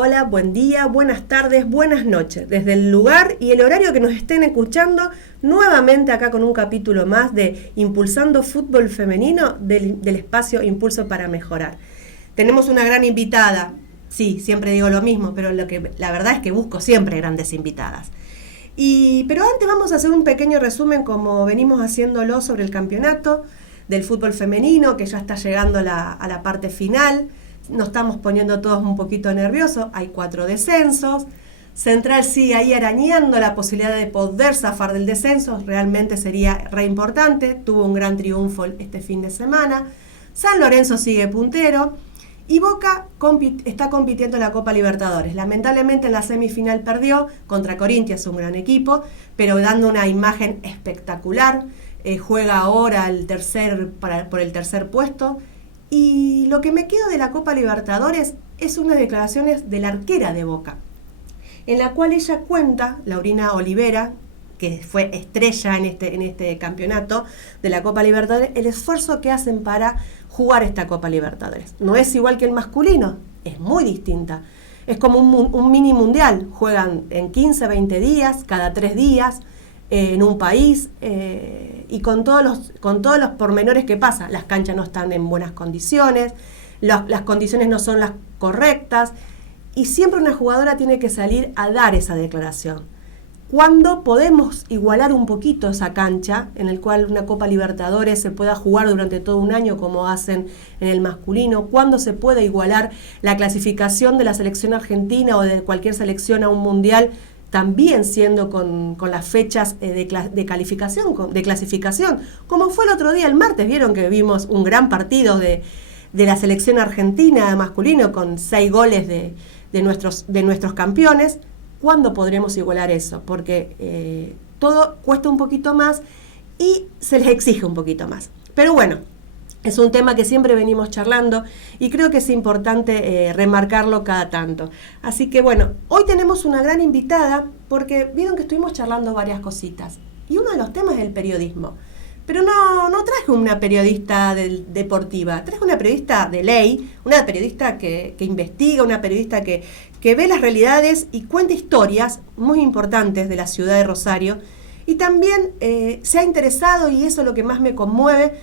Hola, buen día, buenas tardes, buenas noches. Desde el lugar y el horario que nos estén escuchando, nuevamente acá con un capítulo más de Impulsando Fútbol Femenino del espacio Impulso para Mejorar. Tenemos una gran invitada. Sí, siempre digo lo mismo, pero la verdad es que busco siempre grandes invitadas. Pero antes vamos a hacer un pequeño resumen como venimos haciéndolo sobre el campeonato del fútbol femenino, que ya está llegando a la parte final. Nos estamos poniendo todos un poquito nerviosos, hay 4 descensos. Central sigue ahí arañando la posibilidad de poder zafar del descenso, realmente sería re importante, tuvo un gran triunfo este fin de semana. San Lorenzo sigue puntero y Boca está compitiendo en la Copa Libertadores. Lamentablemente en la semifinal perdió contra Corinthians, un gran equipo, pero dando una imagen espectacular. Juega ahora por el tercer puesto. Y lo que me quedo de la Copa Libertadores es unas declaraciones de la arquera de Boca, en la cual ella cuenta, Laurina Olivera, que fue estrella en este campeonato de la Copa Libertadores, el esfuerzo que hacen para jugar esta Copa Libertadores. No es igual que el masculino, es muy distinta. Es como un mini mundial, juegan en 15, 20 días, cada 3 días, en un país, y con todos los pormenores que pasa. Las canchas no están en buenas condiciones, las condiciones no son las correctas, y siempre una jugadora tiene que salir a dar esa declaración. ¿Cuándo podemos igualar un poquito esa cancha en el cual una Copa Libertadores se pueda jugar durante todo un año como hacen en el masculino? ¿Cuándo se puede igualar la clasificación de la selección argentina o de cualquier selección a un mundial, también siendo con las fechas de clasificación, como fue el otro día, el martes? Vieron que vimos un gran partido de la selección argentina masculino con 6 goles de nuestros campeones. ¿Cuándo podremos igualar eso? Porque todo cuesta un poquito más y se les exige un poquito más. Pero bueno, es un tema que siempre venimos charlando y creo que es importante remarcarlo cada tanto. Así que bueno, hoy tenemos una gran invitada porque vieron que estuvimos charlando varias cositas. Y uno de los temas es el periodismo. Pero no traje una periodista deportiva, traje una periodista de ley, una periodista que investiga, una periodista que ve las realidades y cuenta historias muy importantes de la ciudad de Rosario. Y también se ha interesado, y eso es lo que más me conmueve,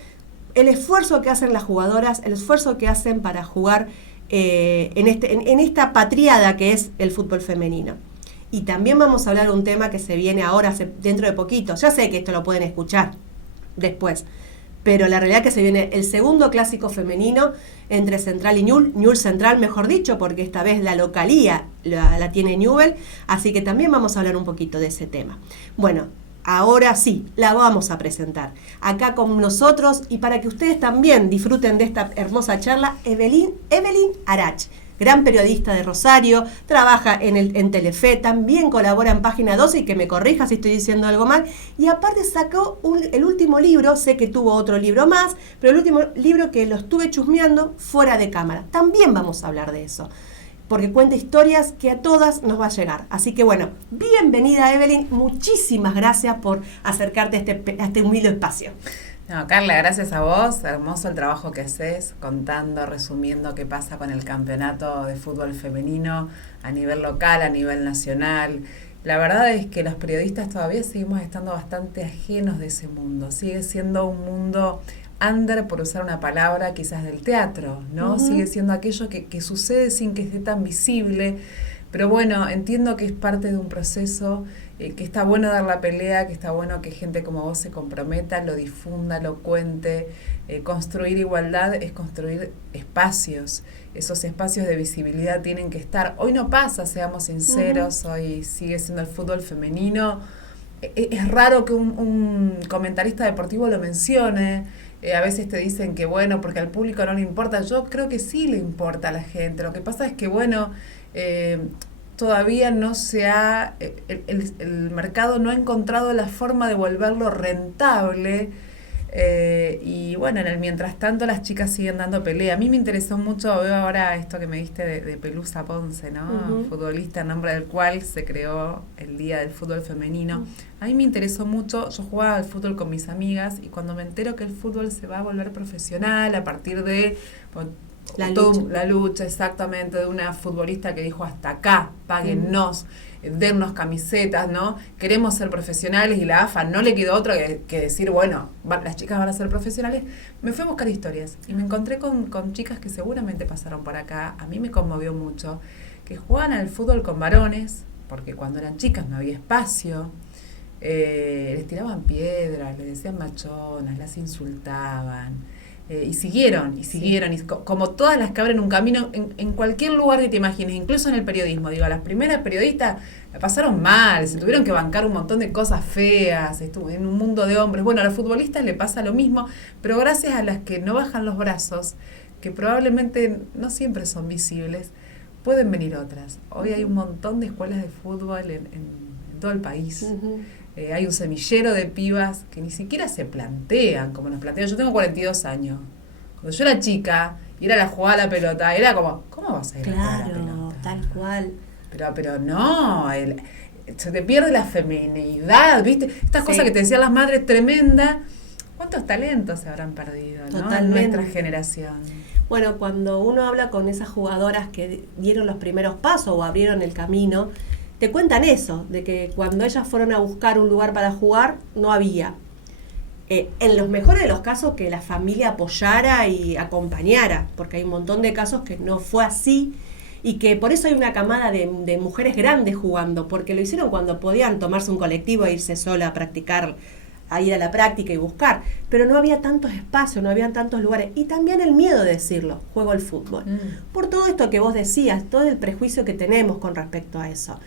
el esfuerzo que hacen las jugadoras, el esfuerzo que hacen para jugar en esta patriada que es el fútbol femenino. Y también vamos a hablar de un tema que se viene ahora, dentro de poquito. Ya sé que esto lo pueden escuchar después, pero la realidad es que se viene el segundo clásico femenino entre Central y Newell's Central, mejor dicho, porque esta vez la localía la tiene Newell, así que también vamos a hablar un poquito de ese tema. Bueno, ahora sí, la vamos a presentar acá con nosotros, y para que ustedes también disfruten de esta hermosa charla, Evelyn Arach, gran periodista de Rosario, trabaja en Telefe, también colabora en Página 12, y que me corrija si estoy diciendo algo mal, y aparte sacó el último libro, sé que tuvo otro libro más, pero el último libro que lo estuve chusmeando fuera de cámara. También vamos a hablar de eso, porque cuenta historias que a todas nos va a llegar. Así que bueno, bienvenida Evelyn, muchísimas gracias por acercarte a este humilde espacio. No, Carla, gracias a vos, hermoso el trabajo que haces, contando, resumiendo qué pasa con el campeonato de fútbol femenino a nivel local, a nivel nacional. La verdad es que los periodistas todavía seguimos estando bastante ajenos de ese mundo, sigue siendo un mundo under, por usar una palabra quizás del teatro, ¿no? Uh-huh. Sigue siendo aquello que sucede sin que esté tan visible, pero bueno, entiendo que es parte de un proceso, que está bueno dar la pelea, que está bueno que gente como vos se comprometa, lo difunda, lo cuente. Construir igualdad es construir espacios, esos espacios de visibilidad tienen que estar. Hoy no pasa, seamos sinceros, uh-huh. Hoy sigue siendo el fútbol femenino. Es raro que un comentarista deportivo lo mencione. A veces te dicen que bueno, porque al público no le importa. Yo creo que sí le importa a la gente. Lo que pasa es que bueno, todavía no se ha, el mercado no ha encontrado la forma de volverlo rentable, y bueno, en el mientras tanto las chicas siguen dando pelea. A mí me interesó mucho, veo ahora esto que me diste de Pelusa Ponce, ¿no? Uh-huh. Futbolista en nombre del cual se creó el Día del Fútbol Femenino. Uh-huh. A mí me interesó mucho, yo jugaba al fútbol con mis amigas, y cuando me entero que el fútbol se va a volver profesional a partir de La lucha, exactamente, de una futbolista que dijo hasta acá, páguennos, dennos camisetas, ¿no? Queremos ser profesionales, y la AFA no le quedó otra que decir, bueno, las chicas van a ser profesionales. Me fui a buscar historias y me encontré con chicas que seguramente pasaron por acá. A mí me conmovió mucho que jugaban al fútbol con varones, porque cuando eran chicas no había espacio. Les tiraban piedras, les decían machonas, las insultaban. Y siguieron, y como todas las que abren un camino en cualquier lugar que te imagines, incluso en el periodismo. Digo, las primeras periodistas la pasaron mal, se tuvieron que bancar un montón de cosas feas, estuvo en un mundo de hombres. Bueno, a los futbolistas le pasa lo mismo, pero gracias a las que no bajan los brazos, que probablemente no siempre son visibles, pueden venir otras. Hoy hay un montón de escuelas de fútbol en todo el país. Uh-huh. Hay un semillero de pibas que ni siquiera se plantean como nos plantean. Yo tengo 42 años. Cuando yo era chica y era la jugada a la pelota, era como, ¿cómo vas a ir a jugar a la pelota? Claro, tal cual. Pero no, se te pierde la feminidad, ¿viste? Estas cosas que te decían las madres, tremenda. ¿Cuántos talentos se habrán perdido, ¿no? En nuestra generación. Bueno, cuando uno habla con esas jugadoras que dieron los primeros pasos o abrieron el camino, te cuentan eso, de que cuando ellas fueron a buscar un lugar para jugar, no había. En los mejores de los casos, que la familia apoyara y acompañara, porque hay un montón de casos que no fue así, y que por eso hay una camada de mujeres grandes jugando, porque lo hicieron cuando podían tomarse un colectivo e irse sola a practicar, a ir a la práctica y buscar, pero no había tantos espacios, no habían tantos lugares, y también el miedo de decirlo, juego al fútbol, por todo esto que vos decías, todo el prejuicio que tenemos con respecto a eso.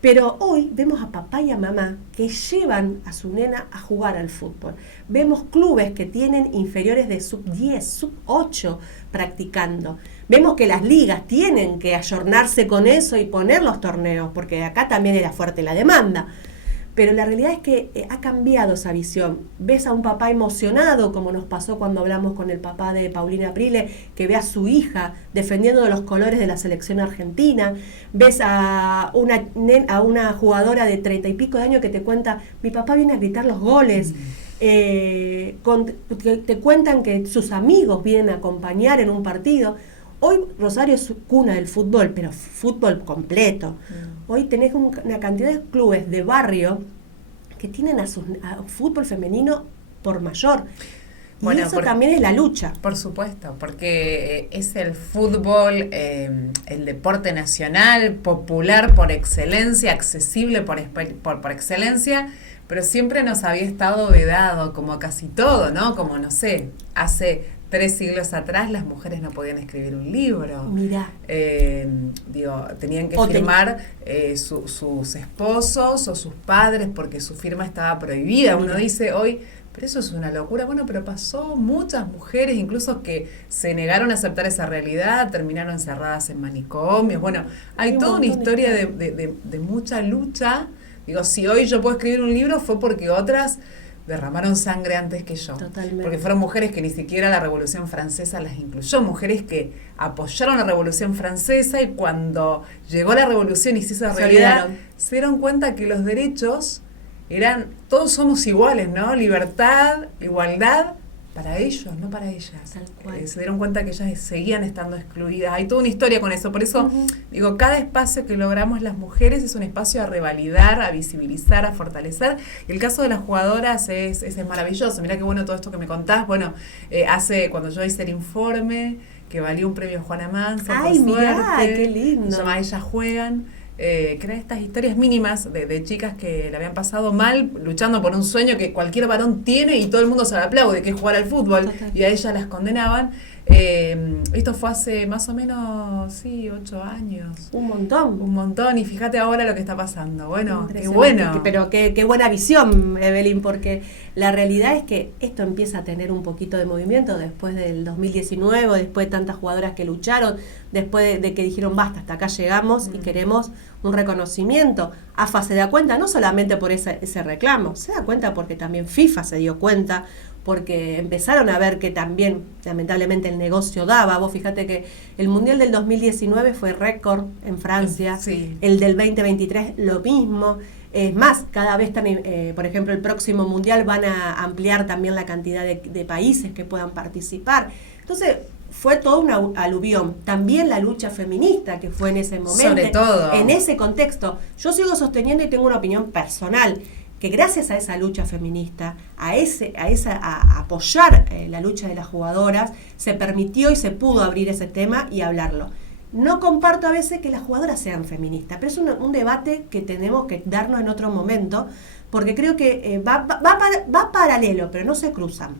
Pero hoy vemos a papá y a mamá que llevan a su nena a jugar al fútbol. Vemos clubes que tienen inferiores de sub 10, sub 8 practicando. Vemos que las ligas tienen que ayornarse con eso y poner los torneos, porque acá también era fuerte la demanda. Pero la realidad es que ha cambiado esa visión. Ves a un papá emocionado, como nos pasó cuando hablamos con el papá de Paulina Aprile, que ve a su hija defendiendo los colores de la selección argentina. Ves a una jugadora de 30 y pico de años que te cuenta, mi papá viene a gritar los goles. Te cuentan que sus amigos vienen a acompañar en un partido. Hoy Rosario es cuna del fútbol, pero fútbol completo. Hoy tenés una cantidad de clubes de barrio que tienen a fútbol femenino por mayor. Bueno, y eso también es la lucha. Por supuesto, porque es el fútbol, el deporte nacional, popular por excelencia, accesible por excelencia, pero siempre nos había estado vedado, como casi todo, ¿no? Como, no sé, hace 3 siglos atrás las mujeres no podían escribir un libro. Mirá. Tenían que firmar sus esposos o sus padres porque su firma estaba prohibida. Uno dice hoy, pero eso es una locura. Bueno, pero pasó, muchas mujeres incluso que se negaron a aceptar esa realidad, terminaron encerradas en manicomios. Bueno, hay toda una historia de mucha lucha. Digo, si hoy yo puedo escribir un libro fue porque otras derramaron sangre antes que yo. Totalmente. Porque fueron mujeres que ni siquiera la Revolución Francesa las incluyó, mujeres que apoyaron la Revolución Francesa y cuando llegó la Revolución y se hizo realidad, se dieron cuenta que los derechos eran, todos somos iguales, ¿no? Libertad, igualdad, para ellos, no para ellas. Tal cual. Se dieron cuenta que ellas seguían estando excluidas. Hay toda una historia con eso. Por eso, digo, cada espacio que logramos las mujeres es un espacio a revalidar, a visibilizar, a fortalecer. Y el caso de las jugadoras es maravilloso. Mirá qué bueno todo esto que me contás. Bueno, cuando yo hice el informe, que valió un premio Juana Manso. ¡Ay, mirá! ¡Qué lindo! Se llama Ellas Juegan. Que eran estas historias mínimas de chicas que le habían pasado mal luchando por un sueño que cualquier varón tiene y todo el mundo se le aplaude, que es jugar al fútbol. Total. Y a ellas las condenaban. Esto fue hace más o menos, 8 años. Un montón. Y fíjate ahora lo que está pasando. Bueno, qué bueno. Pero qué buena visión, Evelyn, porque la realidad es que esto empieza a tener un poquito de movimiento después del 2019, después de tantas jugadoras que lucharon, después de que dijeron basta, hasta acá llegamos y queremos un reconocimiento. AFA se da cuenta, no solamente por ese reclamo, se da cuenta porque también FIFA se dio cuenta, porque empezaron a ver que también, lamentablemente, el negocio daba. Vos fíjate que el Mundial del 2019 fue récord en Francia, sí. El del 2023 lo mismo. Es más, cada vez por ejemplo, el próximo Mundial van a ampliar también la cantidad de países que puedan participar. Entonces, fue todo un aluvión. También la lucha feminista que fue en ese momento. Sobre todo. En ese contexto. Yo sigo sosteniendo y tengo una opinión personal, que gracias a esa lucha feminista, a apoyar la lucha de las jugadoras, se permitió y se pudo abrir ese tema y hablarlo. No comparto a veces que las jugadoras sean feministas, pero es un debate que tenemos que darnos en otro momento, porque creo que va paralelo, pero no se cruzan.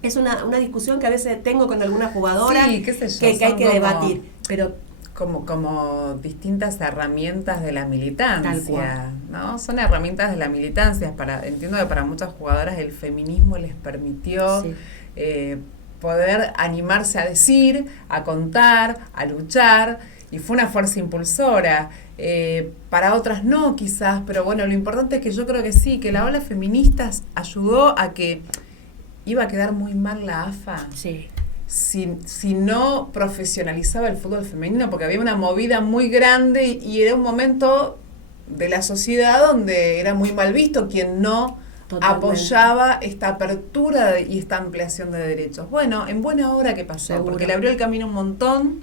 Es una discusión que a veces tengo con algunas jugadoras, sí, qué sé yo, que hay que debatir, pero como distintas herramientas de la militancia, tal cual, ¿no? Son herramientas de la militancia. Entiendo que para muchas jugadoras el feminismo les permitió sí. Poder animarse a decir, a contar, a luchar, y fue una fuerza impulsora. Para otras no, quizás, pero bueno, lo importante es que yo creo que sí, que la ola feminista ayudó a que iba a quedar muy mal la AFA. Sí. Si no profesionalizaba el fútbol femenino, porque había una movida muy grande y era un momento de la sociedad donde era muy mal visto quien no apoyaba esta apertura y esta ampliación de derechos. Bueno, en buena hora que pasó, seguro, porque le abrió el camino un montón.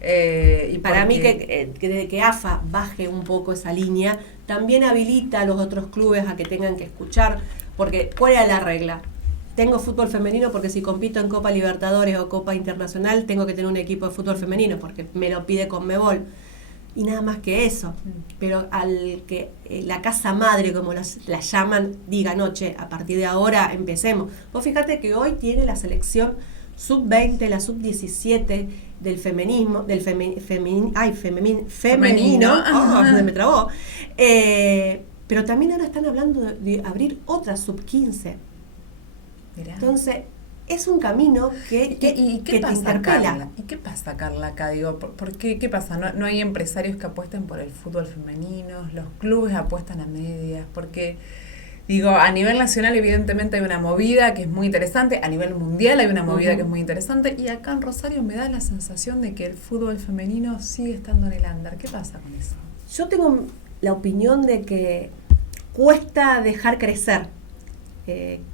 Y para mí que AFA baje un poco esa línea, también habilita a los otros clubes a que tengan que escuchar, porque ¿cuál era la regla? Tengo fútbol femenino porque si compito en Copa Libertadores o Copa Internacional tengo que tener un equipo de fútbol femenino porque me lo pide Conmebol. Y nada más que eso. Pero al que la casa madre, como la llaman, diga, noche, a partir de ahora empecemos. Vos fíjate que hoy tiene la selección sub-20, la sub-17 del feminismo, del femenino. Me trabó. Pero también ahora están hablando de abrir otra sub-15. Mirá. Entonces, es un camino que te interpela. Carla? ¿Y qué pasa, Carla, acá? Digo, ¿por qué? ¿Qué pasa? ¿No hay empresarios que apuesten por el fútbol femenino? ¿Los clubes apuestan a medias? Porque, digo, a nivel nacional evidentemente hay una movida que es muy interesante, a nivel mundial hay una movida que es muy interesante, y acá en Rosario me da la sensación de que el fútbol femenino sigue estando en el under. ¿Qué pasa con eso? Yo tengo la opinión de que cuesta dejar crecer.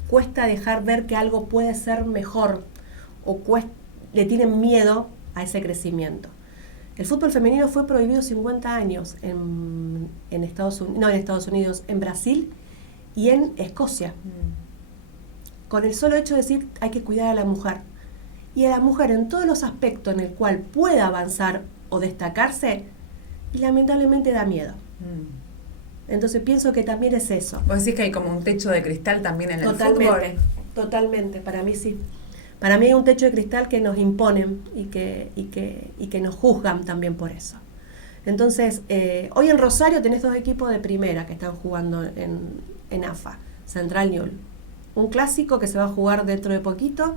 Cuesta dejar ver que algo puede ser mejor o le tienen miedo a ese crecimiento. El fútbol femenino fue prohibido 50 años en Estados Unidos, en Brasil y en Escocia. Con el solo hecho de decir hay que cuidar a la mujer. Y a la mujer en todos los aspectos en el cual pueda avanzar o destacarse, y lamentablemente da miedo. Entonces pienso que también es eso. ¿Vos decís que hay como un techo de cristal también en el fútbol? Totalmente, para mí sí. Para mí hay un techo de cristal que nos imponen y que nos juzgan también por eso. Entonces, hoy en Rosario tenés 2 equipos de primera que están jugando en AFA, Central Newell. Un clásico que se va a jugar dentro de poquito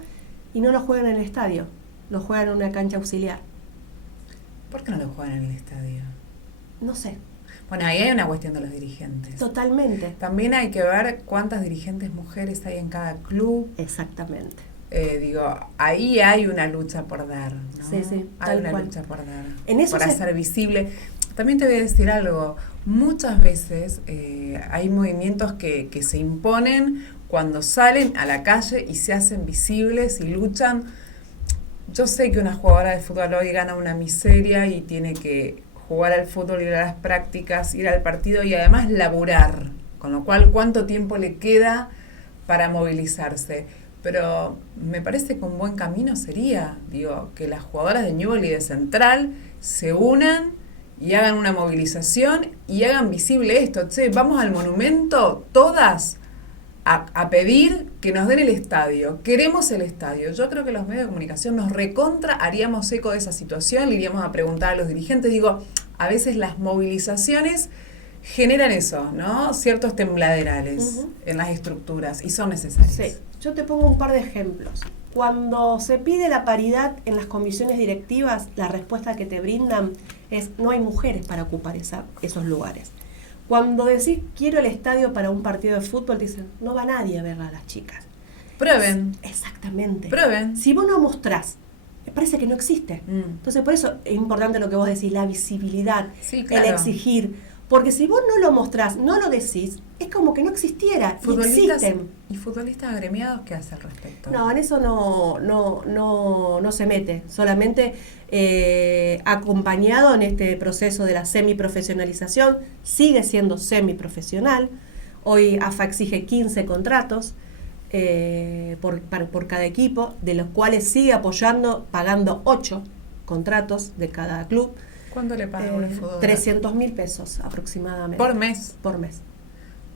y no lo juegan en el estadio, lo juegan en una cancha auxiliar. ¿Por qué no lo juegan en el estadio? No sé. Bueno, ahí hay una cuestión de los dirigentes. Totalmente. También hay que ver cuántas dirigentes mujeres hay en cada club. Exactamente. Ahí hay una lucha por dar, ¿no? Sí, hay una cual. lucha por dar, en eso por hacer visible. También te voy a decir algo, muchas veces hay movimientos que se imponen cuando salen a la calle y se hacen visibles y luchan. Yo sé que una jugadora de fútbol hoy gana una miseria y tiene que jugar al fútbol, ir a las prácticas, ir al partido y además laburar, con lo cual cuánto tiempo le queda para movilizarse. Pero me parece que un buen camino sería, que las jugadoras de Newell y de Central se unan y hagan una movilización y hagan visible esto. Vamos al monumento todas a pedir que nos den el estadio. Queremos el estadio. Yo creo que los medios de comunicación nos recontra haríamos eco de esa situación, le iríamos a preguntar a los dirigentes. A veces las movilizaciones generan eso, ¿no? Ciertos tembladerales en las estructuras y son necesarios. Sí. Yo te pongo un par de ejemplos. Cuando se pide la paridad en las comisiones directivas, la respuesta que te brindan es no hay mujeres para ocupar esos lugares. Cuando decís quiero el estadio para un partido de fútbol, te dicen no va nadie a ver a las chicas. Prueben. Exactamente. Prueben. Si vos no mostrás, parece que no existe. Entonces por eso es importante lo que vos decís, la visibilidad, sí, claro. El exigir. Porque si vos no lo mostrás, no lo decís, es como que no existiera. Existen. ¿Y futbolistas agremiados qué hace al respecto? No, en eso no se mete. Solamente acompañado en este proceso de la semiprofesionalización, sigue siendo semiprofesional. Hoy AFA exige 15 contratos por cada equipo, de los cuales sigue apoyando, pagando 8 contratos de cada club. ¿Cuánto le pagan un futbolista? 300.000 pesos aproximadamente. ¿Por mes? Por mes.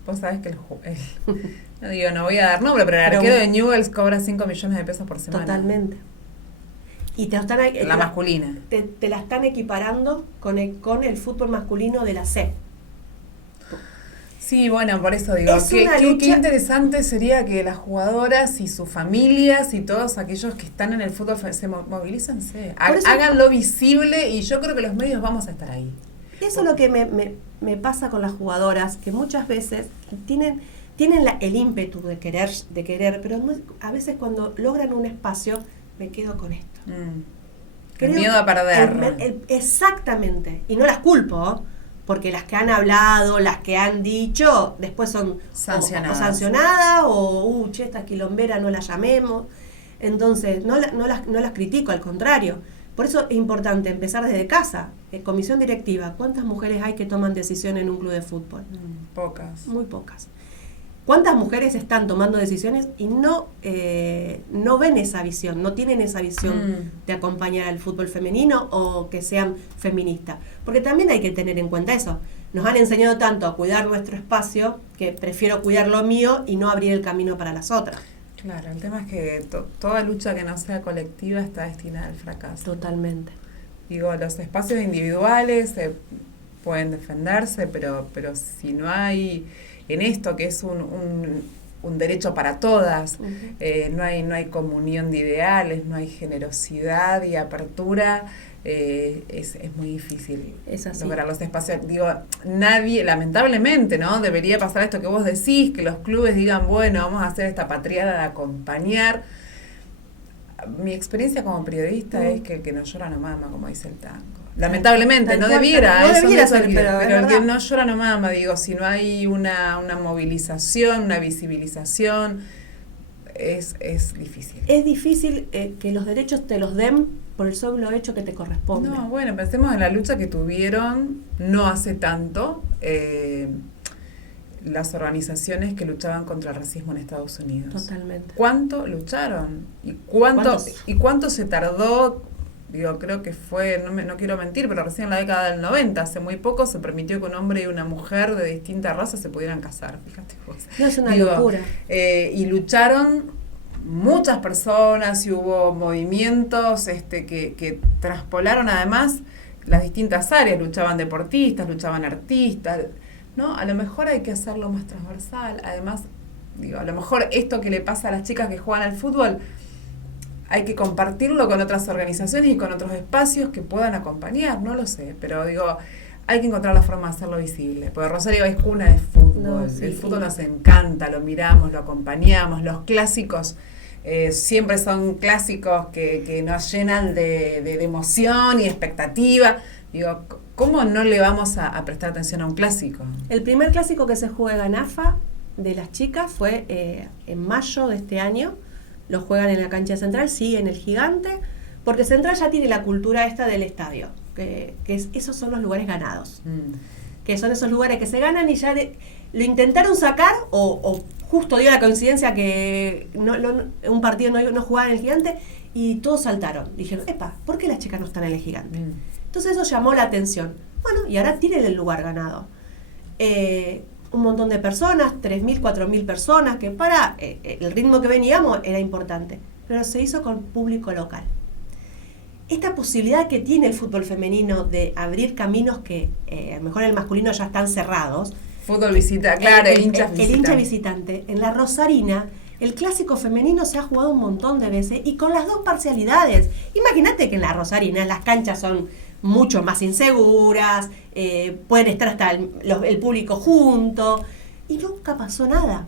Vos sabés que no voy a dar nombre, pero el arquero de Newell's cobra 5 millones de pesos por semana. Totalmente. Y la masculina. Te la están equiparando con el fútbol masculino de la C. Sí, bueno, por eso digo, qué interesante sería que las jugadoras y sus familias y todos aquellos que están en el fútbol se movilícense, háganlo visible, y yo creo que los medios vamos a estar ahí. Eso es lo que me pasa con las jugadoras, que muchas veces tienen el ímpetu de querer, pero a veces cuando logran un espacio, me quedo con esto. El miedo a perder. Exactamente, y no las culpo, porque las que han hablado, las que han dicho, después son sancionadas o esta quilombera no la llamemos. Entonces, no las critico, al contrario. Por eso es importante empezar desde casa. Comisión directiva, ¿cuántas mujeres hay que toman decisión en un club de fútbol? Pocas. Muy pocas. ¿Cuántas mujeres están tomando decisiones y no ven esa visión, no tienen esa visión de acompañar al fútbol femenino o que sean feministas? Porque también hay que tener en cuenta eso. Nos han enseñado tanto a cuidar nuestro espacio que prefiero cuidar lo mío y no abrir el camino para las otras. Claro, el tema es que toda lucha que no sea colectiva está destinada al fracaso. Totalmente. Digo, los espacios individuales pueden defenderse, pero si no hay en esto que es un derecho para todas, no hay comunión de ideales, no hay generosidad y apertura, es muy difícil lograr los espacios. Digo, nadie, lamentablemente, ¿no? Debería pasar esto que vos decís, que los clubes digan, bueno, vamos a hacer esta patriada de acompañar. Mi experiencia como periodista es que el que no llora no mama, como dice el tango. Lamentablemente, no debiera ser, pero el que no llora no mama, digo, si no hay una movilización, una visibilización, es difícil. Es difícil que los derechos te los den por el solo hecho que te corresponde. No, bueno, pensemos en la lucha que tuvieron no hace tanto las organizaciones que luchaban contra el racismo en Estados Unidos. Totalmente. ¿Cuánto lucharon? ¿Y cuánto se tardó? Digo, creo que fue, no quiero mentir, pero recién en la década del 90, hace muy poco, se permitió que un hombre y una mujer de distintas razas se pudieran casar, fíjate vos. No, es una locura. Y lucharon muchas personas y hubo movimientos que traspolaron además las distintas áreas, luchaban deportistas, luchaban artistas, ¿no? A lo mejor hay que hacerlo más transversal, además, digo, a lo mejor esto que le pasa a las chicas que juegan al fútbol, hay que compartirlo con otras organizaciones y con otros espacios que puedan acompañar, no lo sé, pero digo, hay que encontrar la forma de hacerlo visible, porque Rosario es cuna de fútbol, el fútbol nos encanta, lo miramos, lo acompañamos, los clásicos siempre son clásicos que nos llenan de emoción y expectativa. Digo, ¿cómo no le vamos a prestar atención a un clásico? El primer clásico que se juega en AFA de las chicas fue en mayo de este año. Lo juegan en la cancha central, sí, en el Gigante, porque Central ya tiene la cultura esta del estadio, esos son los lugares ganados, que son esos lugares que se ganan y ya lo intentaron sacar, o justo dio la coincidencia que un partido no jugaba en el Gigante y todos saltaron. Dijeron, epa, ¿por qué las chicas no están en el Gigante? Entonces eso llamó la atención. Bueno, y ahora tienen el lugar ganado. Un montón de personas, 3.000, 4.000 personas, que para el ritmo que veníamos era importante, pero se hizo con público local. Esta posibilidad que tiene el fútbol femenino de abrir caminos que a lo mejor en el masculino ya están cerrados. Fútbol visita, claro, el hincha visitante. En la Rosarina, el clásico femenino se ha jugado un montón de veces y con las dos parcialidades. Imagínate que en la Rosarina las canchas son mucho más inseguras, pueden estar hasta el público junto, y nunca pasó nada.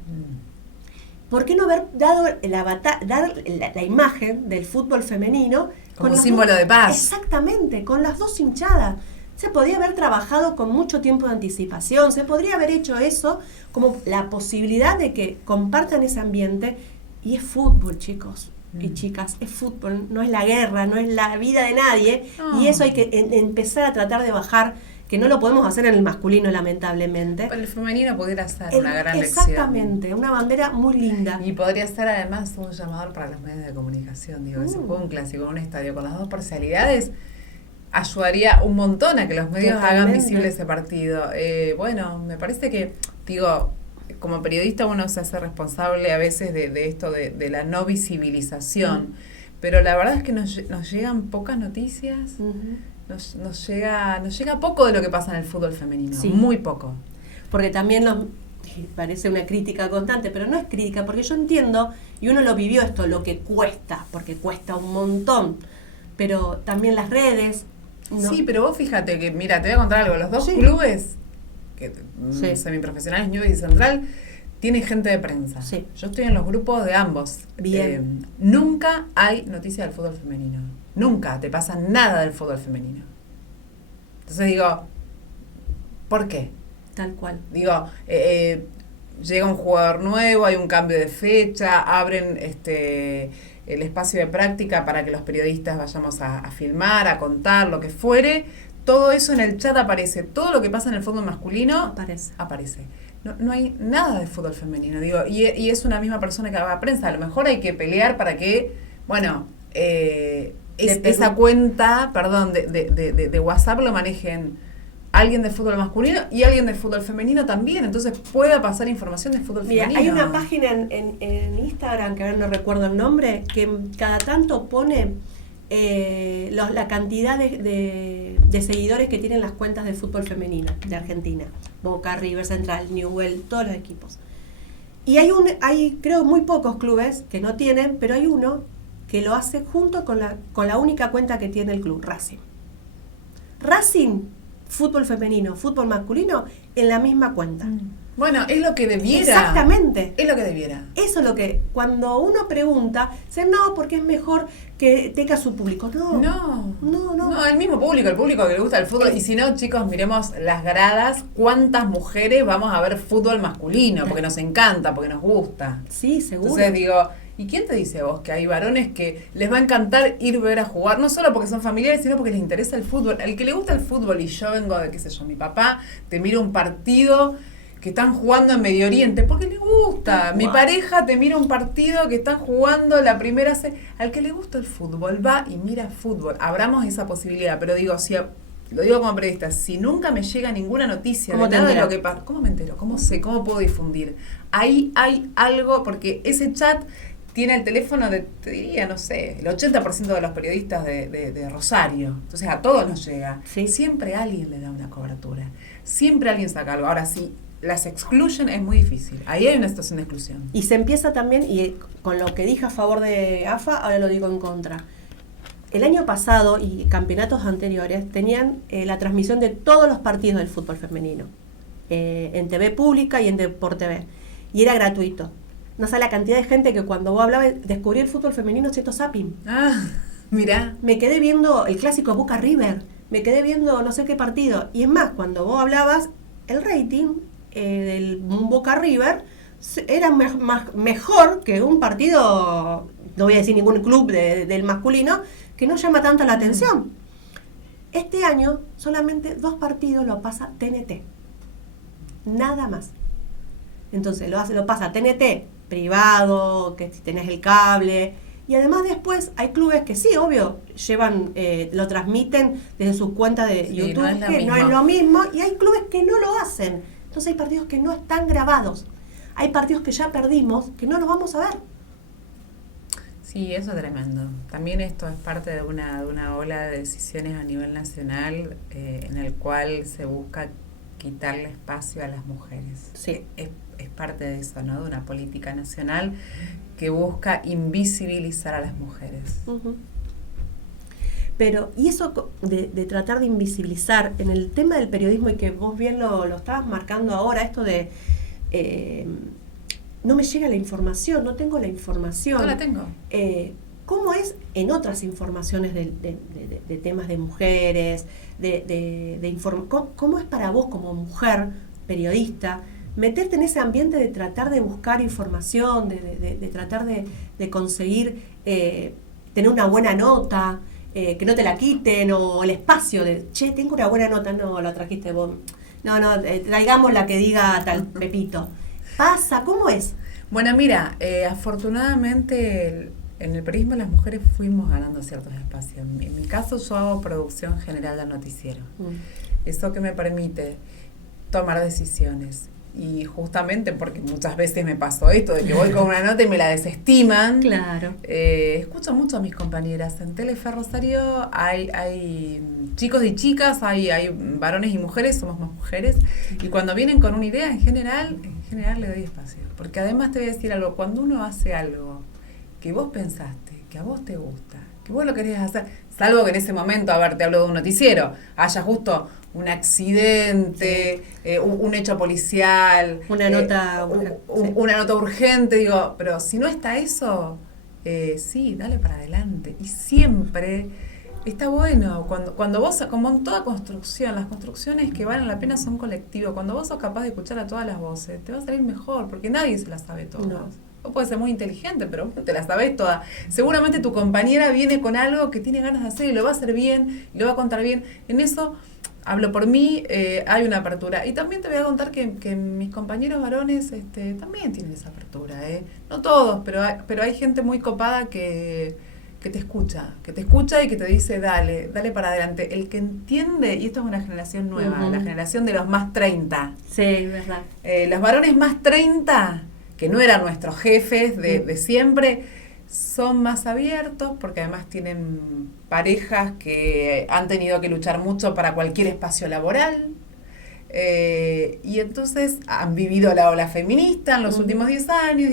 ¿Por qué no haber dado la imagen del fútbol femenino como símbolo de paz? Exactamente, con las dos hinchadas. Se podría haber trabajado con mucho tiempo de anticipación, se podría haber hecho eso como la posibilidad de que compartan ese ambiente. Y es fútbol, chicos y chicas, es fútbol, no es la guerra, no es la vida de nadie. Y eso hay que empezar a tratar de bajar, que no lo podemos hacer en el masculino, lamentablemente. El femenino pudiera ser una gran exactamente, una bandera muy linda. Y podría ser además un llamador para los medios de comunicación. Digo, que se juega un clásico en un estadio con las dos parcialidades, ayudaría un montón a que los medios hagan visible ese partido. Bueno, me parece que, digo, como periodista uno se hace responsable a veces de esto de la no visibilización, pero la verdad es que nos llegan pocas noticias, nos llega poco de lo que pasa en el fútbol femenino, muy poco. Porque también parece una crítica constante, pero no es crítica, porque yo entiendo, y uno lo vivió esto, lo que cuesta, porque cuesta un montón, pero también las redes. Sí, pero vos fíjate que, mira, te voy a contar algo, los dos clubes que semiprofesionales, Newell's y Central, tienen gente de prensa. Yo estoy en los grupos de ambos. Bien. Nunca hay noticia del fútbol femenino. Nunca te pasa nada del fútbol femenino. Entonces digo, ¿por qué? Tal cual. Digo, llega un jugador nuevo, hay un cambio de fecha, abren el espacio de práctica para que los periodistas vayamos a filmar, a contar, lo que fuere. Todo eso en el chat aparece. Todo lo que pasa en el fútbol masculino aparece. No hay nada de fútbol femenino, digo, y es una misma persona que haga prensa. A lo mejor hay que pelear para que, bueno, esa cuenta, de WhatsApp lo manejen alguien de fútbol masculino y alguien de fútbol femenino también, entonces pueda pasar información de fútbol femenino. Hay una página en Instagram, que ahora no recuerdo el nombre, que cada tanto pone la cantidad de seguidores que tienen las cuentas de fútbol femenino de Argentina. Boca, River, Central, Newell's, todos los equipos. Y hay creo muy pocos clubes que no tienen, pero hay uno que lo hace junto con la única cuenta que tiene el club, Racing. Racing, fútbol femenino, fútbol masculino, en la misma cuenta. Bueno, es lo que debiera. Exactamente. Es lo que debiera. Eso es lo que, cuando uno pregunta, dicen, no, porque es mejor que tenga su público. No, el mismo público, el público que le gusta el fútbol. Y si no, chicos, miremos las gradas, cuántas mujeres vamos a ver fútbol masculino, porque nos encanta, porque nos gusta. Sí, seguro. Entonces digo, ¿y quién te dice vos que hay varones que les va a encantar ir a ver a jugar? No solo porque son familiares, sino porque les interesa el fútbol. Al que le gusta el fútbol, y yo vengo de, qué sé yo, mi papá, te mira un partido que están jugando en Medio Oriente, porque le gusta. Mi pareja te mira un partido que están jugando la primera. Al que le gusta el fútbol, va y mira fútbol. Abramos esa posibilidad, pero digo, lo digo como periodista, si nunca me llega ninguna noticia de nada de lo que pasa, ¿cómo me entero? ¿Cómo sé? ¿Cómo puedo difundir? Ahí hay algo, porque ese chat tiene el teléfono de, te diría, no sé, el 80% de los periodistas de Rosario. Entonces a todos nos llega. Sí. Siempre alguien le da una cobertura. Siempre alguien saca algo. Ahora sí, las excluyen es muy difícil. Ahí hay una situación de exclusión. Y se empieza también, y con lo que dije a favor de AFA, ahora lo digo en contra. El año pasado y campeonatos anteriores tenían la transmisión de todos los partidos del fútbol femenino. En TV pública y en Deport TV. Y era gratuito. No sé la cantidad de gente que cuando vos hablabas, descubrí el fútbol femenino haciendo zapping. Mirá. Me quedé viendo el clásico Boca River. Me quedé viendo no sé qué partido. Y es más, cuando vos hablabas, el rating del Boca River era mejor que un partido, no voy a decir ningún club del masculino, que no llama tanto la atención. Este año solamente 2 partidos lo pasa TNT. Nada más. Entonces lo pasa TNT privado, que si tenés el cable. Y además después hay clubes que sí, obvio, lo transmiten desde su cuenta de YouTube, no es lo mismo. Y hay clubes que no lo hacen. Entonces hay partidos que no están grabados. Hay partidos que ya perdimos, que no los vamos a ver. Sí, eso es tremendo. También esto es parte de una ola de decisiones a nivel nacional en el cual se busca quitarle espacio a las mujeres. Sí. Es parte de eso, ¿no? De una política nacional que busca invisibilizar a las mujeres. Uh-huh. Pero, y eso de tratar de invisibilizar en el tema del periodismo, y que vos bien lo estabas marcando ahora, esto de no me llega la información, no tengo la información. No la tengo. ¿Cómo es en otras informaciones de temas de mujeres? ¿Cómo es para vos como mujer periodista meterte en ese ambiente de tratar de buscar información, de tratar de conseguir tener una buena nota, que no te la quiten, o el espacio de, che, tengo una buena nota, no, la trajiste vos, no, traigamos la que diga tal Pepito? ¿Pasa? ¿Cómo es? Bueno, mira, afortunadamente en el periodismo las mujeres fuimos ganando ciertos espacios. En mi caso yo hago producción general del noticiero. Eso que me permite tomar decisiones. Y justamente porque muchas veces me pasó esto de que voy con una nota y me la desestiman. Claro. Escucho mucho a mis compañeras. En Telefe Rosario hay chicos y chicas, hay varones y mujeres, somos más mujeres. Y cuando vienen con una idea, en general le doy espacio. Porque además te voy a decir algo, cuando uno hace algo que vos pensaste, que a vos te gusta, que vos lo querés hacer, salvo que en ese momento, a ver, te hablo de un noticiero, haya justo un accidente, un hecho policial, una nota urgente, digo, pero si no está eso, sí, dale para adelante. Y siempre está bueno, cuando vos, como en toda construcción, las construcciones que valen la pena son colectivos, cuando vos sos capaz de escuchar a todas las voces, te va a salir mejor, porque nadie se las sabe todas. No. Vos podés ser muy inteligente, pero te la sabés toda. Seguramente tu compañera viene con algo que tiene ganas de hacer y lo va a hacer bien, y lo va a contar bien. En eso, hablo por mí, hay una apertura. Y también te voy a contar que mis compañeros varones también tienen esa apertura. No todos, pero hay gente muy copada que te escucha y que te dice, dale para adelante. El que entiende, y esto es una generación nueva, la generación de los más 30. Sí, verdad. Los varones más 30, que no eran nuestros jefes de siempre, son más abiertos porque además tienen parejas que han tenido que luchar mucho para cualquier espacio laboral, y entonces han vivido la ola feminista en los últimos 10 años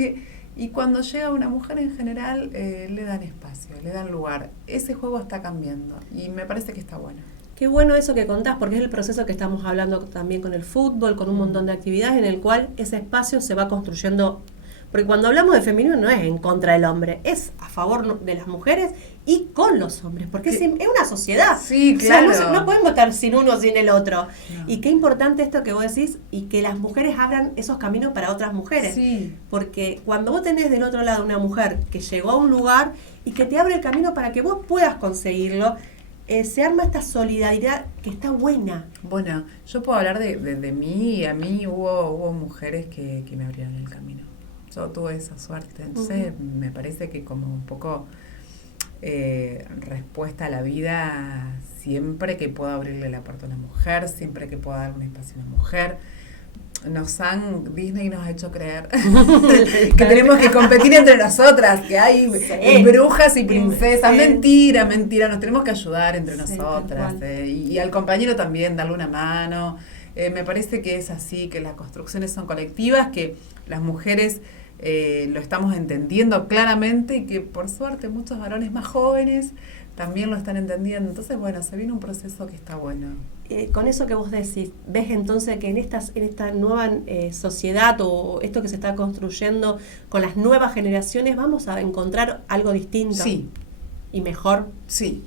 y cuando llega una mujer en general le dan espacio, le dan lugar. Ese juego está cambiando y me parece que está bueno. Qué bueno eso que contás, porque es el proceso que estamos hablando también con el fútbol, con un montón de actividades en el cual ese espacio se va construyendo. Porque cuando hablamos de feminismo no es en contra del hombre, es a favor de las mujeres y con los hombres, porque es una sociedad. Sí, claro. O sea, no podemos estar sin uno o sin el otro. No. Y qué importante esto que vos decís, y que las mujeres abran esos caminos para otras mujeres. Sí. Porque cuando vos tenés del otro lado una mujer que llegó a un lugar y que te abre el camino para que vos puedas conseguirlo, se arma esta solidaridad que está buena. Bueno, yo puedo hablar de mí, y a mí hubo mujeres que me abrieron el camino. Yo tuve esa suerte, entonces me parece que como un poco respuesta a la vida, siempre que puedo abrirle la puerta a una mujer, siempre que puedo dar un espacio a una mujer. Disney nos ha hecho creer que tenemos que competir entre nosotras, que hay brujas y princesas. Mentira, nos tenemos que ayudar entre nosotras, y al compañero también darle una mano. Me parece que es así, que las construcciones son colectivas, que las mujeres lo estamos entendiendo claramente y que por suerte muchos varones más jóvenes también lo están entendiendo. Entonces, bueno, se viene un proceso que está bueno. Con eso que vos decís, ¿ves entonces que en esta nueva sociedad o esto que se está construyendo con las nuevas generaciones vamos a encontrar algo distinto? Sí. ¿Y mejor? Sí,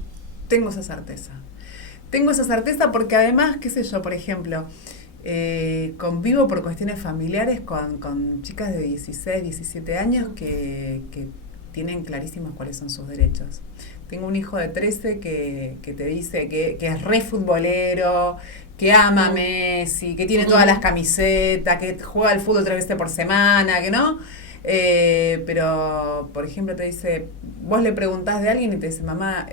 tengo esa certeza. Tengo esa certeza porque además, qué sé yo, por ejemplo, convivo por cuestiones familiares con chicas de 16, 17 años que tienen clarísimos cuáles son sus derechos. Tengo un hijo de 13 que te dice que es re futbolero, que ama a Messi, que tiene todas las camisetas, que juega al fútbol 3 veces por semana, que no. Pero, por ejemplo, te dice, vos le preguntás de alguien y te dice, mamá,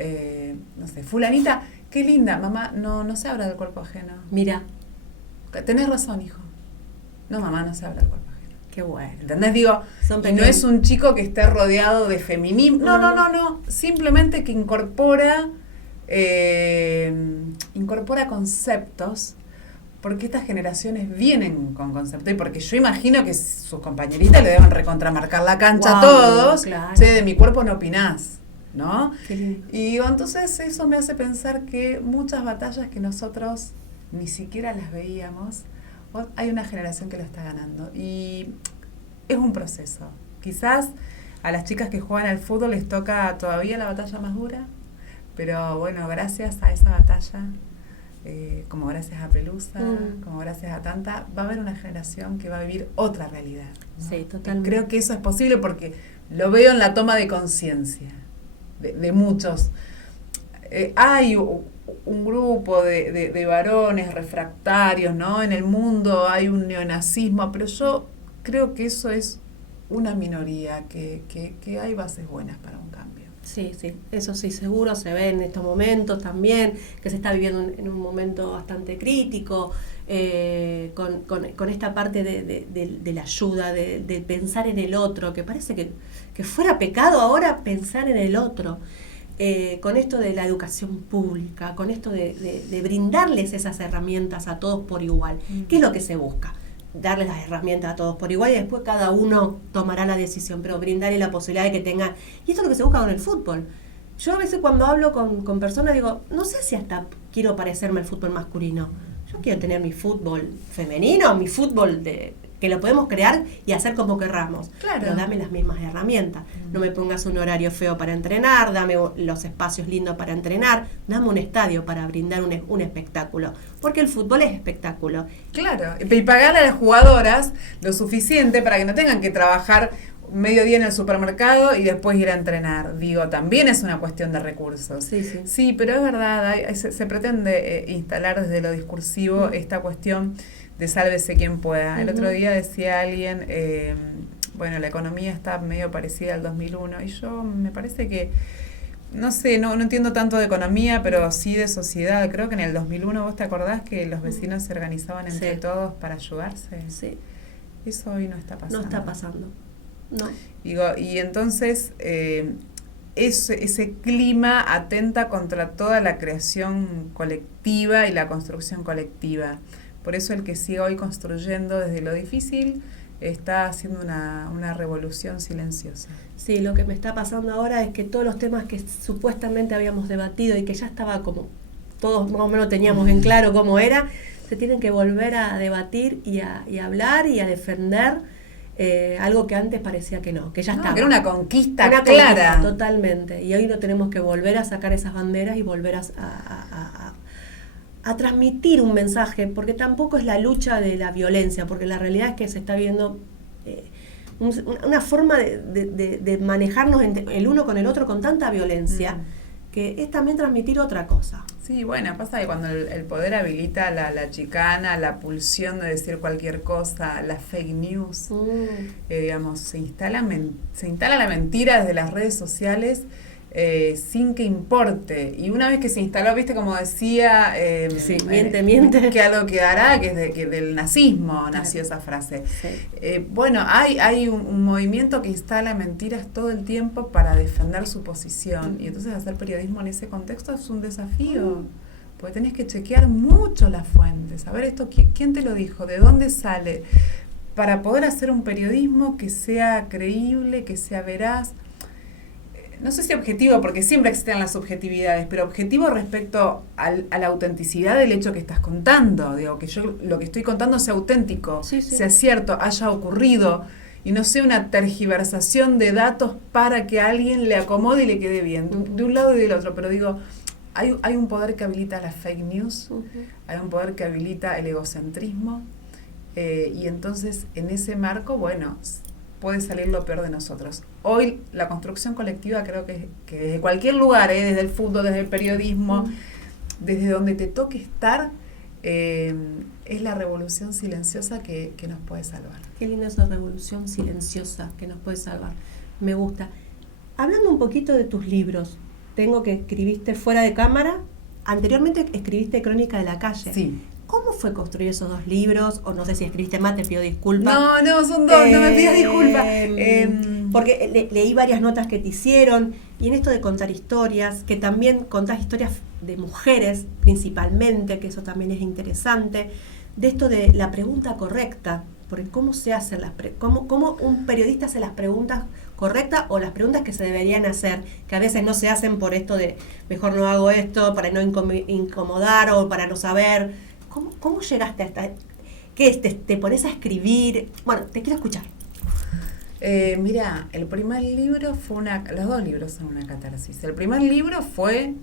no sé, fulanita, qué linda, mamá, no se habla del cuerpo ajeno. Mira. Tenés razón, hijo. No, mamá, no se habla del cuerpo ajeno. Qué bueno. ¿Entendés? Digo, y no es un chico que esté rodeado de feminismo. No. Simplemente que incorpora conceptos, porque estas generaciones vienen con conceptos, y porque yo imagino que sus compañeritas le deben recontramarcar la cancha a todos. Claro. Che, de mi cuerpo no opinás, ¿no? Qué lindo. Y digo, entonces eso me hace pensar que muchas batallas que nosotros ni siquiera las veíamos, hay una generación que lo está ganando y es un proceso. Quizás a las chicas que juegan al fútbol les toca todavía la batalla más dura, pero bueno, gracias a esa batalla, como gracias a Pelusa, como gracias a Tanta, va a haber una generación que va a vivir otra realidad, ¿no? Sí, totalmente. Creo que eso es posible porque lo veo en la toma de conciencia de muchos. Hay un grupo de varones refractarios, ¿no? En el mundo hay un neonazismo, pero yo creo que eso es una minoría, que hay bases buenas para un cambio. Sí, eso sí, seguro se ve en estos momentos también, que se está viviendo en un momento bastante crítico, con esta parte de la ayuda, de pensar en el otro, que parece que fuera pecado ahora pensar en el otro. Con esto de la educación pública, con esto de brindarles esas herramientas a todos por igual. ¿Qué es lo que se busca? Darles las herramientas a todos por igual y después cada uno tomará la decisión, pero brindarle la posibilidad de que tengan... Y esto es lo que se busca con el fútbol. Yo a veces cuando hablo con personas digo, no sé si hasta quiero parecerme al fútbol masculino. Yo quiero tener mi fútbol femenino, mi fútbol que lo podemos crear y hacer como querramos. Claro. Pero dame las mismas herramientas. No me pongas un horario feo para entrenar, dame los espacios lindos para entrenar, dame un estadio para brindar un espectáculo. Porque el fútbol es espectáculo. Claro, y pagarle a las jugadoras lo suficiente para que no tengan que trabajar mediodía en el supermercado y después ir a entrenar. Digo, también es una cuestión de recursos. Sí, pero es verdad, se pretende instalar desde lo discursivo esta cuestión de sálvese quien pueda. El otro día decía alguien, bueno, la economía está medio parecida al 2001, y yo me parece que, no sé, no entiendo tanto de economía, pero sí de sociedad. Creo que en el 2001, ¿vos te acordás que los vecinos se organizaban entre todos para ayudarse? Sí. Eso hoy no está pasando. No está pasando, no. Digo, y entonces ese clima atenta contra toda la creación colectiva y la construcción colectiva. Por eso el que sigue hoy construyendo desde lo difícil está haciendo una revolución silenciosa. Sí, lo que me está pasando ahora es que todos los temas que supuestamente habíamos debatido y que ya estaba como todos más o menos teníamos en claro cómo era, se tienen que volver a debatir y a hablar y a defender algo que antes parecía que no, que ya estaba. Que era una conquista clara. Totalmente. Y hoy no tenemos que volver a sacar esas banderas y volver a transmitir un mensaje, porque tampoco es la lucha de la violencia, porque la realidad es que se está viendo una forma de manejarnos el uno con el otro con tanta violencia, que es también transmitir otra cosa. Sí, bueno, pasa que cuando el poder habilita la chicana, la pulsión de decir cualquier cosa, la fake news, digamos, se instala la mentira desde las redes sociales, sin que importe. Y una vez que se instaló, viste, como decía, miente. Que algo quedará, que es que del nazismo nació esa frase. Sí. Bueno, hay un movimiento que instala mentiras todo el tiempo para defender su posición. Y entonces hacer periodismo en ese contexto es un desafío. Porque tenés que chequear mucho las fuentes. A ver, esto, ¿quién te lo dijo? ¿De dónde sale? Para poder hacer un periodismo que sea creíble, que sea veraz. No sé si objetivo, porque siempre existen las subjetividades, pero objetivo respecto a la autenticidad del hecho que estás contando. Digo, que yo lo que estoy contando sea auténtico, sea cierto, haya ocurrido, y no sea una tergiversación de datos para que a alguien le acomode y le quede bien, de un lado y del otro. Pero digo, hay un poder que habilita las fake news, hay un poder que habilita el egocentrismo, y entonces en ese marco, bueno, puede salir lo peor de nosotros. Hoy la construcción colectiva creo que desde cualquier lugar, desde el fútbol, desde el periodismo, desde donde te toque estar, es la revolución silenciosa que nos puede salvar. Qué linda esa revolución silenciosa que nos puede salvar. Me gusta. Hablando un poquito de tus libros, tengo que escribiste fuera de cámara, anteriormente escribiste Crónica de la Calle. Sí. ¿Cómo fue construir esos dos libros? O no sé si escribiste más, te pido disculpas. No, son dos, no me pidas disculpas. Porque leí varias notas que te hicieron, y en esto de contar historias, que también contás historias de mujeres principalmente, que eso también es interesante, de esto de la pregunta correcta, porque cómo se hacen cómo un periodista hace las preguntas correctas o las preguntas que se deberían hacer, que a veces no se hacen por esto de mejor no hago esto, para no incomodar o para no saber. ¿Cómo llegaste hasta...? ¿Qué es? ¿Te pones a escribir? Bueno, te quiero escuchar. Mira, el primer libro los dos libros son una catarsis. El primer libro fue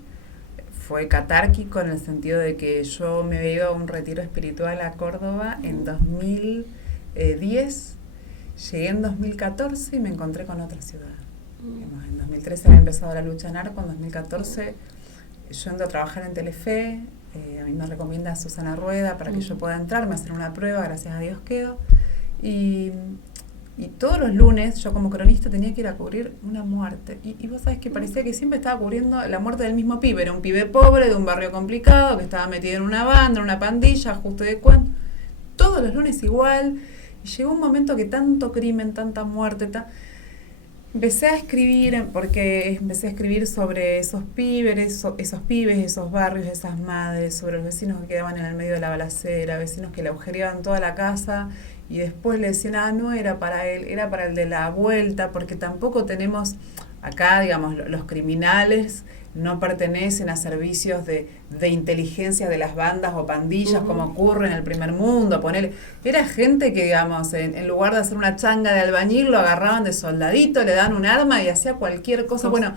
catárquico en el sentido de que yo me había ido a un retiro espiritual a Córdoba en 2010, llegué en 2014 y me encontré con otra ciudad. En 2013 había empezado la lucha narco, en 2014 yo entro a trabajar en Telefe, a mí me recomienda Susana Rueda para que yo pueda entrar, me hacen una prueba, gracias a Dios quedo, y todos los lunes yo como cronista tenía que ir a cubrir una muerte, y vos sabés que parecía que siempre estaba cubriendo la muerte del mismo pibe, era un pibe pobre de un barrio complicado que estaba metido en una banda, en una pandilla, ajuste de cuentas, todos los lunes igual, y llegó un momento que tanto crimen, tanta muerte, empecé a escribir sobre esos pibes, esos barrios, esas madres, sobre los vecinos que quedaban en el medio de la balacera, vecinos que le agujereaban toda la casa y después le decían, no era para él, era para el de la vuelta, porque tampoco tenemos acá, digamos, los criminales no pertenecen a servicios de inteligencia de las bandas o pandillas como ocurre en el primer mundo. Era gente que, digamos, en lugar de hacer una changa de albañil, lo agarraban de soldadito, le daban un arma y hacía cualquier cosa. Bueno,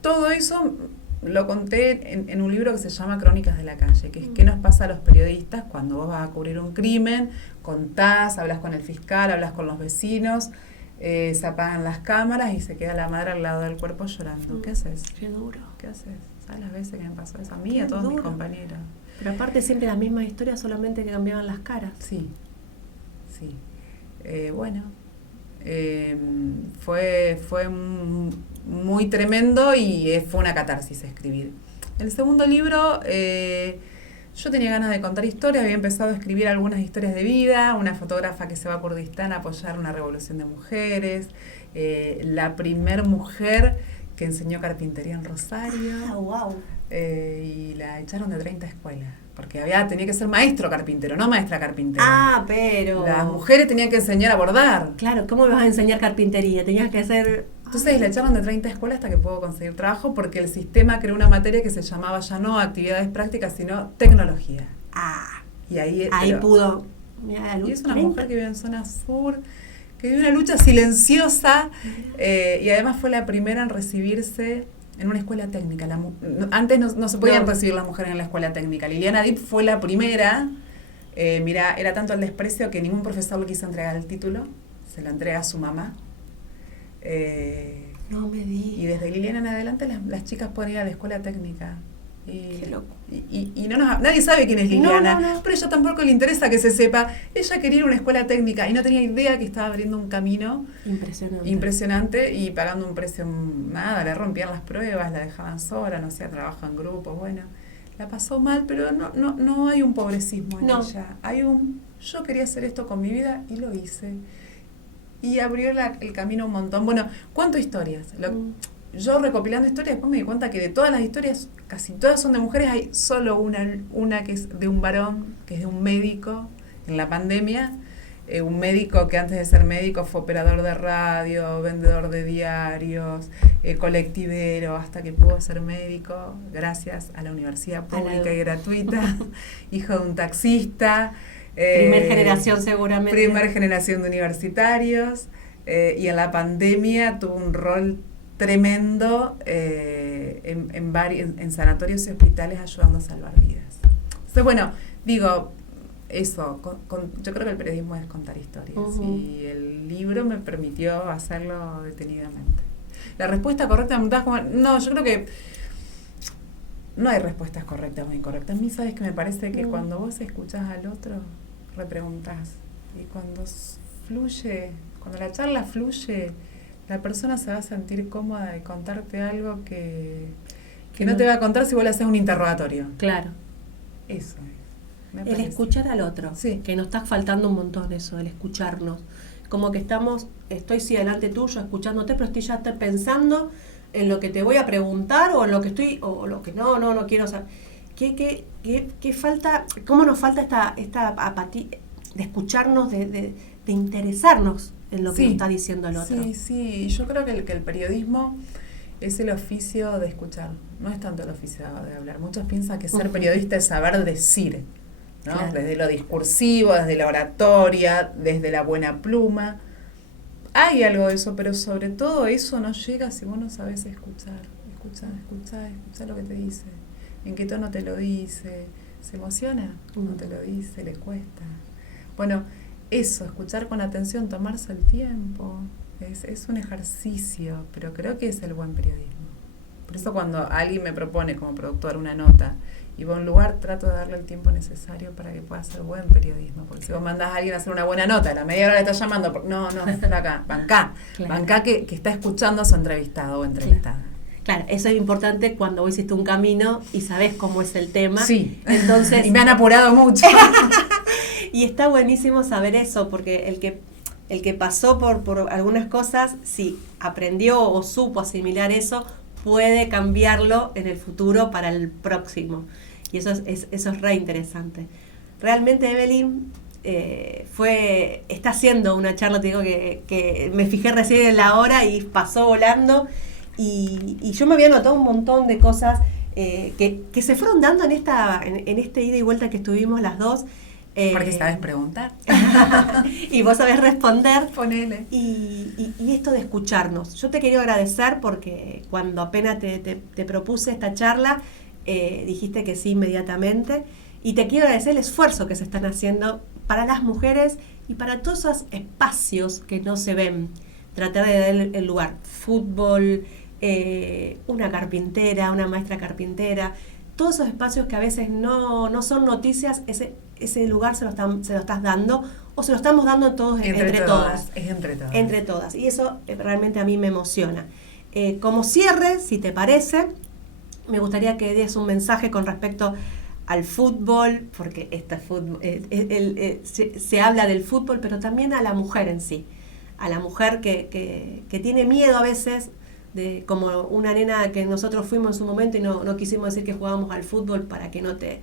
todo eso lo conté en un libro que se llama Crónicas de la Calle, que es qué nos pasa a los periodistas cuando vos vas a cubrir un crimen, contás, hablas con el fiscal, hablas con los vecinos, se apagan las cámaras y se queda la madre al lado del cuerpo llorando. ¿Qué haces? Qué duro. ¿Qué haces? ¿Sabes las veces que me pasó eso? A mí y a todos mis compañeros. Pero aparte siempre las mismas historias, solamente que cambiaban las caras. Sí. Fue muy tremendo y fue una catarsis escribir. El segundo libro, yo tenía ganas de contar historias, había empezado a escribir algunas historias de vida, una fotógrafa que se va a Kurdistán a apoyar una revolución de mujeres, la primer mujer que enseñó carpintería en Rosario. Wow. Y la echaron de 30 escuelas, porque tenía que ser maestro carpintero, no maestra carpintera. Pero... Las mujeres tenían que enseñar a bordar. Claro, ¿cómo vas a enseñar carpintería? Tenías que hacer... Entonces la echaron de 30 escuelas hasta que pudo conseguir trabajo, porque el sistema creó una materia que se llamaba ya no actividades prácticas, sino tecnología. Y ahí pudo... Y es una mujer que vive en zona sur, que vive una lucha silenciosa, y además fue la primera en recibirse en una escuela técnica. Antes no se podían recibir las mujeres en la escuela técnica. Liliana Dip fue la primera. Era tanto el desprecio que ningún profesor le quiso entregar el título, se lo entrega a su mamá. No me digas. Y desde Liliana en adelante las chicas pueden ir a la escuela técnica. Qué loco. Y nadie sabe quién es Liliana, no. pero a ella tampoco le interesa que se sepa. Ella quería ir a una escuela técnica y no tenía idea que estaba abriendo un camino impresionante y pagando un precio, nada, le rompían las pruebas, la dejaban sola, no hacía trabajo en grupo, bueno, la pasó mal, pero no hay un pobrecismo en ella, hay yo quería hacer esto con mi vida y lo hice. Y abrió el camino un montón. Bueno, cuento historias. Yo recopilando historias, después me di cuenta que de todas las historias, casi todas son de mujeres, hay solo una que es de un varón, que es de un médico en la pandemia, un médico que antes de ser médico fue operador de radio, vendedor de diarios, colectivero, hasta que pudo ser médico gracias a la universidad pública y gratuita, hijo de un taxista. Primer generación seguramente. Primer generación de universitarios, y en la pandemia tuvo un rol tremendo en sanatorios y hospitales ayudando a salvar vidas. Entonces, bueno, digo, eso, yo creo que el periodismo es contar historias, y el libro me permitió hacerlo detenidamente. La respuesta correcta me preguntabas como, no, yo creo que no hay respuestas correctas o incorrectas. A mí, sabes que me parece que cuando vos escuchás al otro, repreguntás, y cuando la charla fluye, la persona se va a sentir cómoda de contarte algo que no te va a contar si vos le haces un interrogatorio. Claro. Eso es. El escuchar al otro. Sí. Que nos está faltando un montón eso, el escucharnos. Como que estoy delante tuyo, escuchándote, pero estoy pensando en lo que te voy a preguntar o en lo que o lo que no quiero saber. ¿Qué falta? ¿Cómo nos falta esta apatía de escucharnos, de interesarnos en lo que nos está diciendo el otro? Sí, yo creo que el periodismo es el oficio de escuchar, no es tanto el oficio de hablar. Muchos piensan que ser periodista es saber decir, ¿no? Claro. Desde lo discursivo, desde la oratoria, desde la buena pluma. hay algo de eso, pero sobre todo eso no llega si vos no sabés escuchar lo que te dice, en qué tono te lo dice, se emociona cuando te lo dice, le cuesta. Bueno, eso, escuchar con atención, tomarse el tiempo, es un ejercicio, pero creo que es el buen periodismo. Por eso cuando alguien me propone como productor una nota y voy a un lugar, trato de darle el tiempo necesario para que pueda hacer buen periodismo. Porque si vos mandás a alguien a hacer una buena nota, a la media hora le estás llamando, no, está acá, bancá, claro. Bancá que está escuchando a su entrevistado o entrevistada. Claro, eso es importante cuando vos hiciste un camino y sabés cómo es el tema. Sí, entonces, y me han apurado mucho. Y está buenísimo saber eso, porque el que pasó por algunas cosas, si aprendió o supo asimilar eso, puede cambiarlo en el futuro para el próximo. Y eso es re interesante. Realmente, Evelyn, está haciendo una charla, te digo que me fijé recién en la hora y pasó volando. Y yo me había notado un montón de cosas que se fueron dando en este ida y vuelta que estuvimos las dos. Porque sabes preguntar. Y vos sabés responder. Ponele. Y esto de escucharnos. Yo te quería agradecer porque cuando apenas te propuse esta charla, dijiste que sí inmediatamente. Y te quiero agradecer el esfuerzo que se están haciendo para las mujeres y para todos esos espacios que no se ven. Tratar de dar el lugar. Fútbol, una carpintera, una maestra carpintera. Todos esos espacios que a veces no son noticias, ese lugar se lo estás dando o se lo estamos dando todos entre todas. Es entre todas. Entre todas. Y eso realmente a mí me emociona. Como cierre, si te parece, me gustaría que des un mensaje con respecto al fútbol, porque se habla del fútbol, pero también a la mujer en sí. A la mujer que tiene miedo a veces, como una nena que nosotros fuimos en su momento y no quisimos decir que jugábamos al fútbol para que no te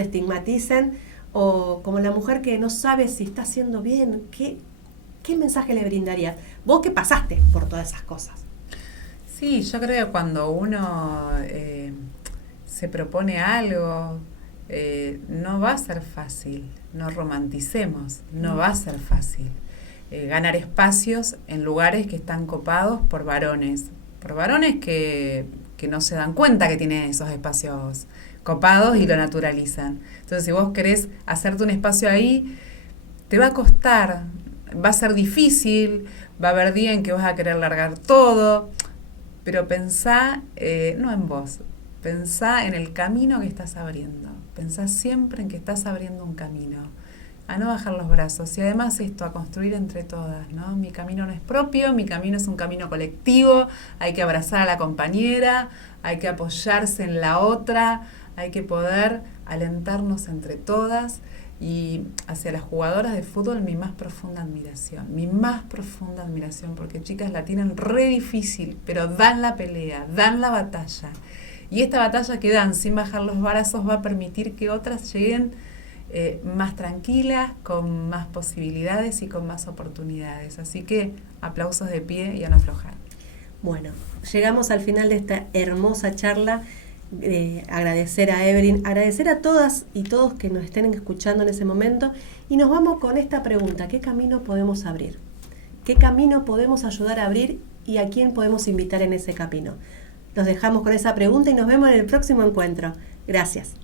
estigmaticen, o como la mujer que no sabe si está haciendo bien, ¿qué mensaje le brindarías? Vos que pasaste por todas esas cosas. Sí, yo creo que cuando uno se propone algo, no va a ser fácil, no romanticemos, no va a ser fácil. Ganar espacios en lugares que están copados por varones que no se dan cuenta que tienen esos espacios copados y lo naturalizan. Entonces, si vos querés hacerte un espacio ahí, te va a costar, va a ser difícil, va a haber días en que vas a querer largar todo, pero pensá no en vos, pensá en el camino que estás abriendo, pensá siempre en que estás abriendo un camino, a no bajar los brazos y además esto, a construir entre todas, ¿no? Mi camino no es propio, mi camino es un camino colectivo, hay que abrazar a la compañera, hay que apoyarse en la otra, hay que poder alentarnos entre todas. Y hacia las jugadoras de fútbol mi más profunda admiración, porque chicas la tienen re difícil, pero dan la pelea, dan la batalla, y esta batalla que dan sin bajar los brazos va a permitir que otras lleguen más tranquilas, con más posibilidades y con más oportunidades. Así que aplausos de pie y a no aflojar. Bueno, llegamos al final de esta hermosa charla. Agradecer a Evelyn, agradecer a todas y todos que nos estén escuchando en ese momento, y nos vamos con esta pregunta: ¿qué camino podemos abrir? ¿Qué camino podemos ayudar a abrir y a quién podemos invitar en ese camino? Los dejamos con esa pregunta y nos vemos en el próximo encuentro. Gracias.